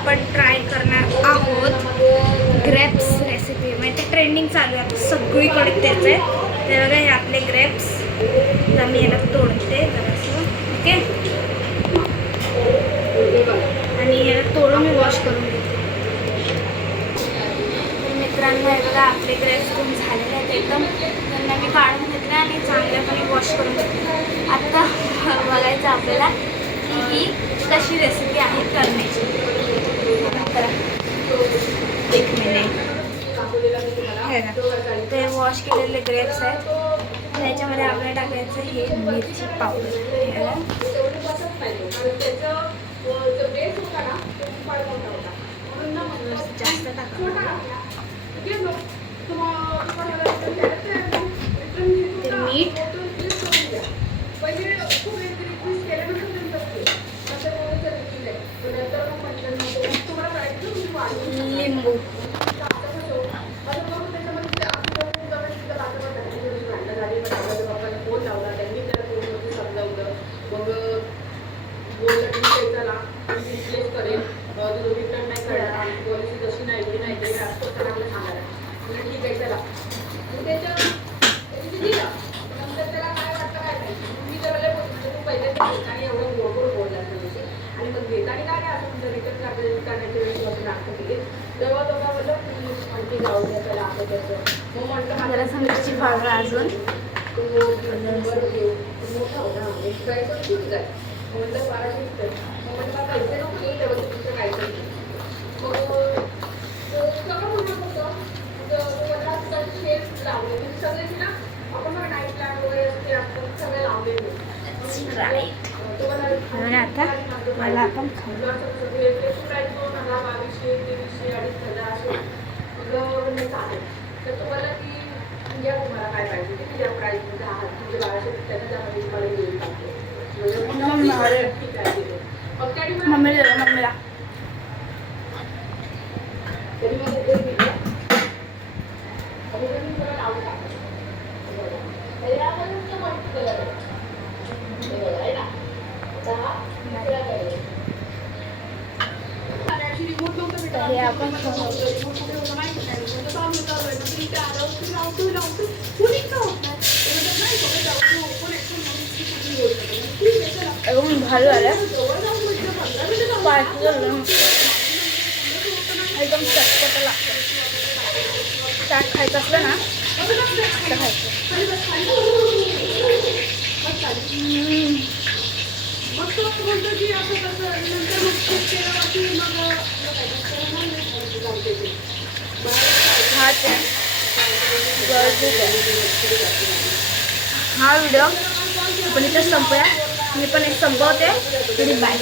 आपण ट्राय करणार आहोत ग्रेप्स रेसिपी. म्हणजे ते ट्रेंडिंग चालू आहे आता सगळीकडे तेच आहे. ते बघा हे आपले ग्रेप्स. तर मी याला तोडते जरासं. ओके. आणि याला तोडून मी वॉश करून घेते. मित्रांनो हे बघा आपले ग्रेप्स खूप झालेले आहेत एकदम. त्यांना मी काढून घेतले आणि चांगल्यापणे वॉश करून घेतले. आता बघायचं आपल्याला की ही कशी रेसिपी आहे करण्याची. तर एक मिनिट. हे ना ते वॉश केलेले ग्रेप्स आहेत. त्याच्यामध्ये आपल्याला टाकायचं हे मिरची पावडर. जास्त टाका. ते मीठ, लिंबू, जरासं मिरची पावडर अजून. आता मला आपण मम्मीला हे आपण भारी झालं. एकदम चटपट लागतं. चाट खायचं असलं ना तर खायचं. हा व्हिडिओ आपण इथं संपवूया. मी पण एक संपवते. बाय.